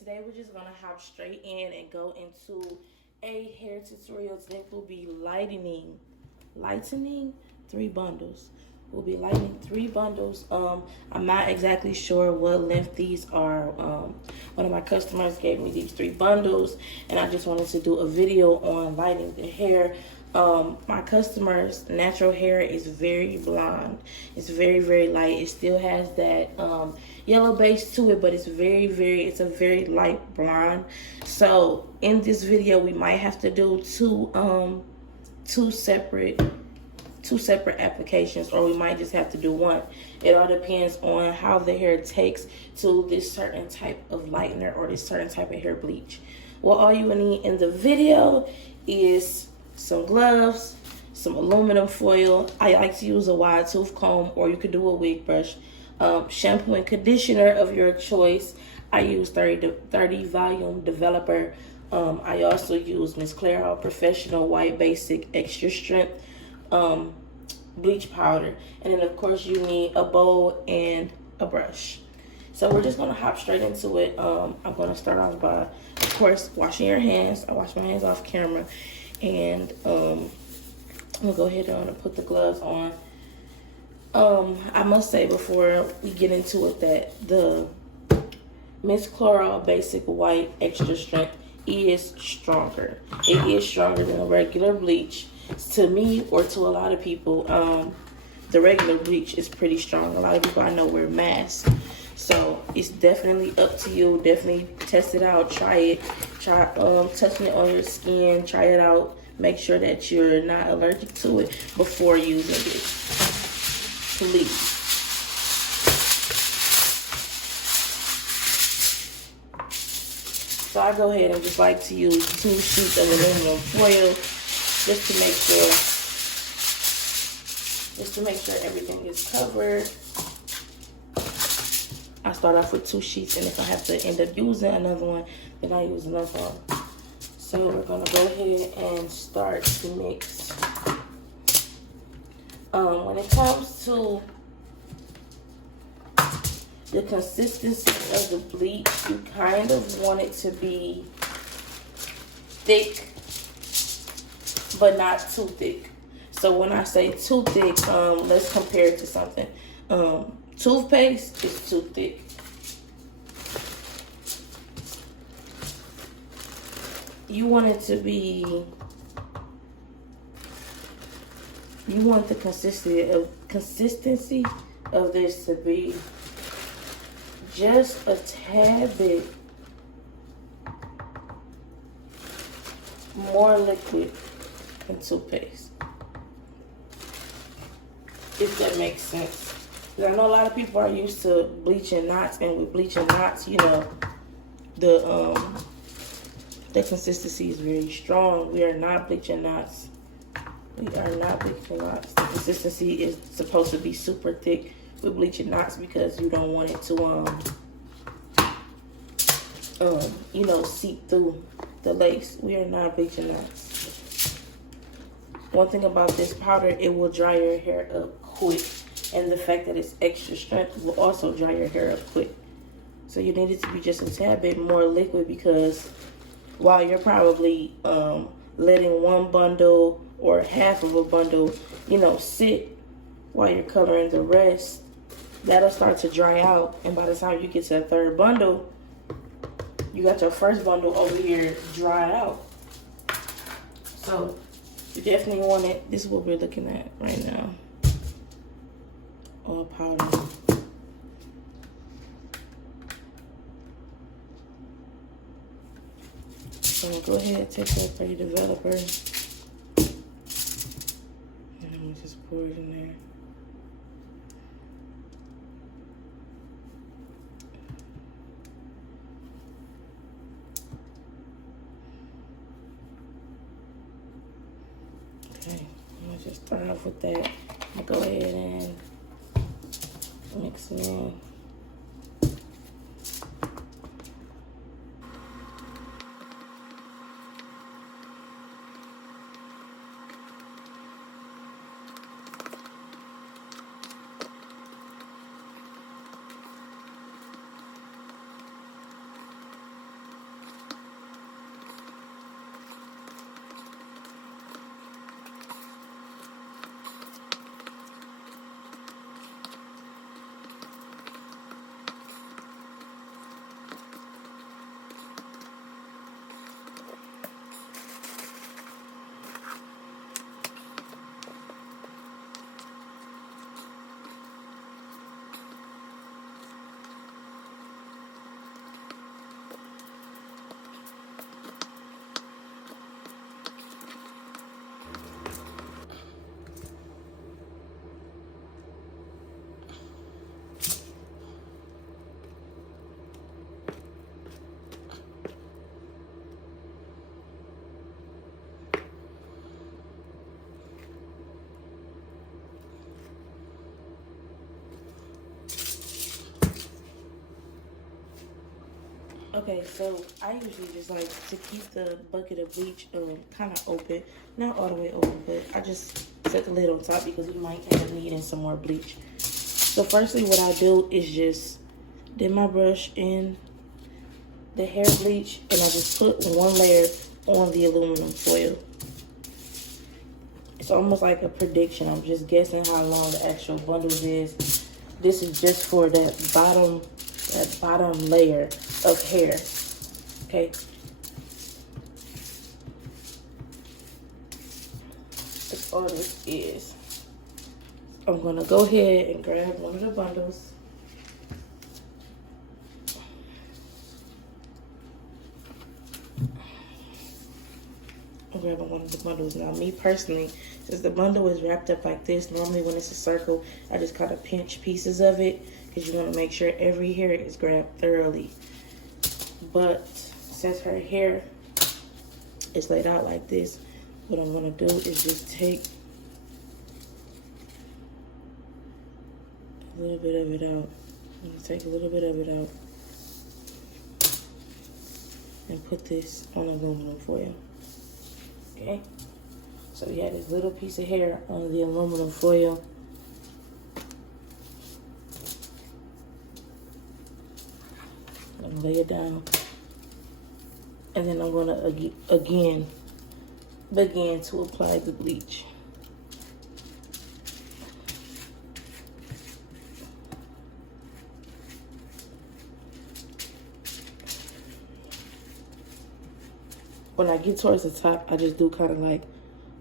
today we're just gonna hop straight in and go into a hair tutorial. Today will be lightening 3 bundles. We'll be lightening 3 bundles. I'm not exactly sure what length these are. One of my customers gave me these 3 bundles, and I just wanted to do a video on lighting the hair. My customer's natural hair is very blonde. It's very light. It still has that yellow base to it, but it's it's a very light blonde. So in this video we might have to do two separate applications, or we might just have to do one. It all depends on how the hair takes to this certain type of lightener or this certain type of hair bleach. Well, all you will need in the video is some gloves, some aluminum foil. I like to use a wide tooth comb, or you could do a wig brush. Shampoo and conditioner of your choice. I use 30 volume developer. I also use Miss Clairol Professional White Basic Extra Strength bleach powder. And then of course you need a bowl and a brush. So we're just gonna hop straight into it. I'm gonna start off by, of course, washing your hands. I wash my hands off camera, and I'm gonna go ahead and put the gloves on. I must say before we get into it that the Miss Clairol Basic White Extra Strength is stronger. It is stronger than a regular bleach. To me, or to a lot of people, the regular bleach is pretty strong. A lot of people I know wear masks. So it's definitely up to you. Definitely test it out. Try it. Try touching it on your skin. Try it out. Make sure that you're not allergic to it before using it. Please. So I go ahead and just like to use 2 sheets of aluminum foil just to make sure everything is covered. I start off with 2 sheets, and if I have to end up using another one, then I use another one. So we're gonna go ahead and start to mix. When it comes to the consistency of the bleach, you kind of want it to be thick, but not too thick. So when I say too thick, let's compare it to something. Toothpaste is too thick. You want it to be, you want the consistency of this to be just a tad bit more liquid than toothpaste, if that makes sense. Because I know a lot of people are used to bleaching knots, and with bleaching knots, you know, the consistency is very strong. We are not bleaching knots. We are not bleaching knots. The consistency is supposed to be super thick with bleaching knots because you don't want it to you know, seep through the lace. We are not bleaching knots. One thing about this powder, it will dry your hair up quick, and the fact that it's extra strength will also dry your hair up quick. So you need it to be just a tad bit more liquid, because while you're probably letting 1 bundle or half of a bundle, you know, sit while you're coloring the rest, that'll start to dry out, and by the time you get to the 3rd bundle, you got your 1st bundle over here dried out. So you definitely want it. This is what we're looking at right now. All powder. So go ahead, take that pretty developer, and I'm gonna just pour it in there. Okay, I'm gonna just start off with that. I'm gonna go ahead and mix it in. Okay, so I usually just like to keep the bucket of bleach kind of open, not all the way open, but I just set the lid on top because we might end up needing some more bleach. So firstly, what I do is just dip my brush in the hair bleach, and I just put one layer on the aluminum foil. It's almost like a prediction. I'm just guessing how long the actual bundles is. This is just for that bottom layer of hair. Okay. That's all this is. I'm gonna go ahead and grab one of the bundles. I'm grabbing one of the bundles. Now, me personally, since the bundle is wrapped up like this, normally when it's a circle, I just kind of pinch pieces of it because you want to make sure every hair is grabbed thoroughly. But since her hair is laid out like this, what I'm going to do is just take a little bit of it out. I'm going to take a little bit of it out and put this on aluminum foil. Okay, so we have this little piece of hair on the aluminum foil. I'm gonna lay it down, and then I'm gonna again begin to apply the bleach. When I get towards the top, I just do kind of like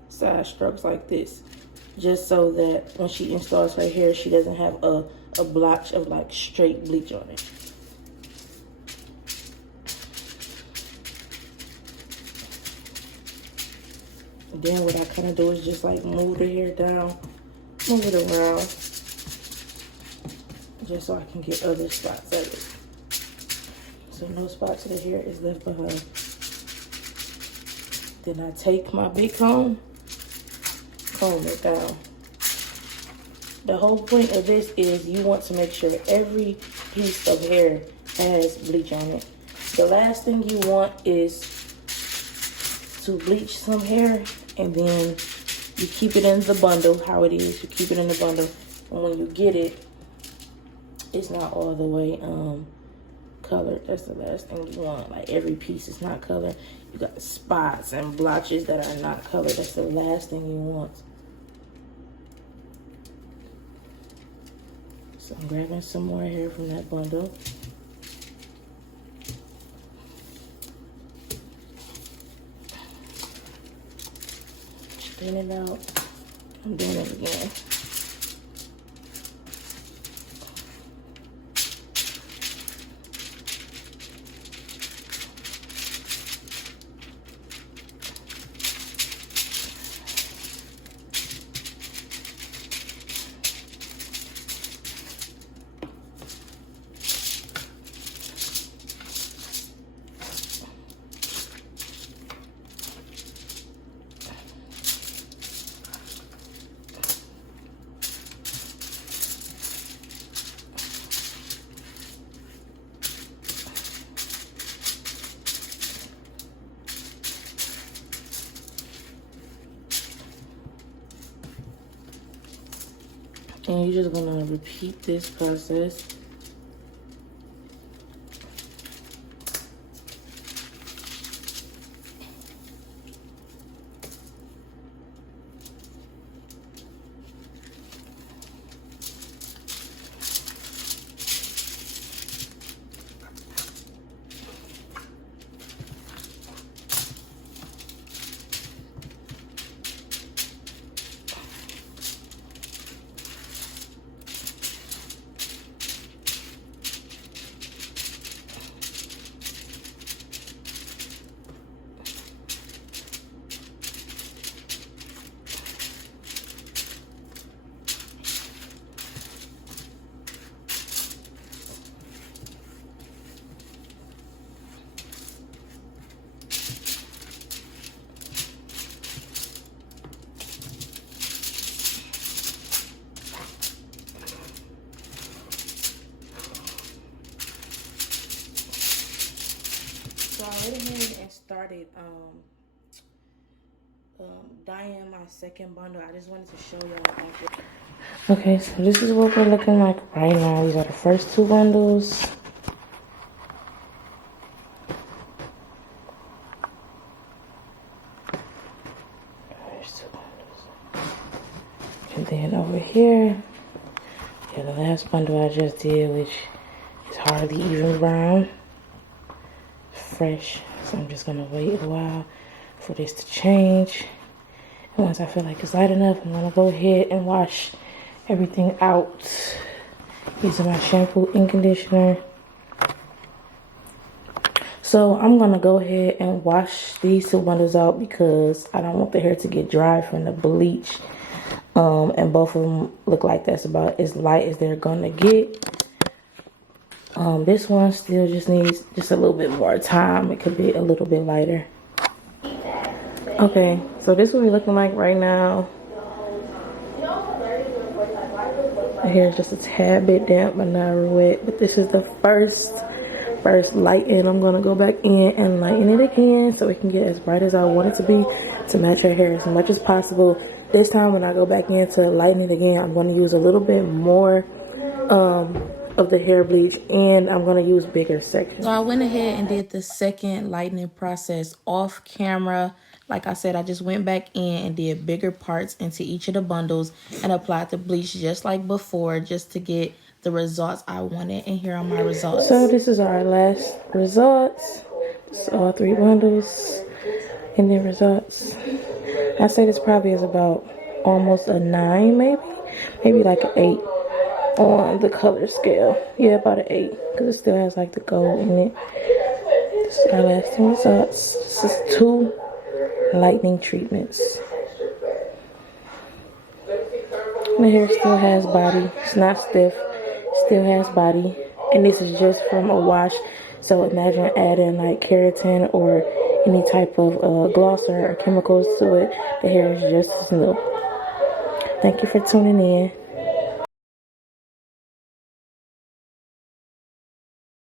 side strokes like this, just so that when she installs her hair, she doesn't have a blotch of like straight bleach on it. Then what I kind of do is just like move the hair down, move it around, just so I can get other spots of it. So no spots of the hair is left behind. Then I take my big comb it down. The whole point of this is you want to make sure every piece of hair has bleach on it. The last thing you want is to bleach some hair and then you keep it in the bundle, how it is. You keep it in the bundle, and when you get it, it's not all the way colored. That's the last thing you want. Like every piece is not colored. You got spots and blotches that are not colored. That's the last thing you want. So I'm grabbing some more hair from that bundle. Straighten it out. I'm doing it again. And you're just gonna repeat this process. So I went ahead and started dyeing my second bundle. I just wanted to show y'all. Okay, so this is what we're looking like right now. These are the first two bundles. First two bundles. And then over here, yeah, the last bundle I just did, which is hardly even brown. Fresh. So I'm just gonna wait a while for this to change. And once I feel like it's light enough, I'm gonna go ahead and wash everything out using my shampoo and conditioner. So I'm gonna go ahead and wash these two bundles out because I don't want the hair to get dry from the bleach. And both of them look like that's about as light as they're gonna get. This one still just needs just a little bit more time. It could be a little bit lighter. Okay, so this is what we're looking like right now. My hair is just a tad bit damp but not wet. But this is the first lighten. I'm gonna go back in and lighten it again so it can get as bright as I want it to be to match her hair as much as possible. This time when I go back in to lighten it again, I'm gonna use a little bit more of the hair bleach, and I'm gonna use bigger sections. So I went ahead and did the second lightening process off camera. Like I said, I just went back in and did bigger parts into each of the bundles and applied the bleach just like before, just to get the results I wanted. And here are my results. So this is our last results. It's all three bundles and then results. I say this probably is about almost a 9, maybe like an 8 on the color scale. Yeah, about an 8 because it still has like the gold in it. This is our last two results. This is 2 lightening treatments. My hair still has body. It's not stiff. It still has body. And this is just from a wash. So imagine adding like keratin or any type of glosser or chemicals to it. The hair is just as new. Thank you for tuning in.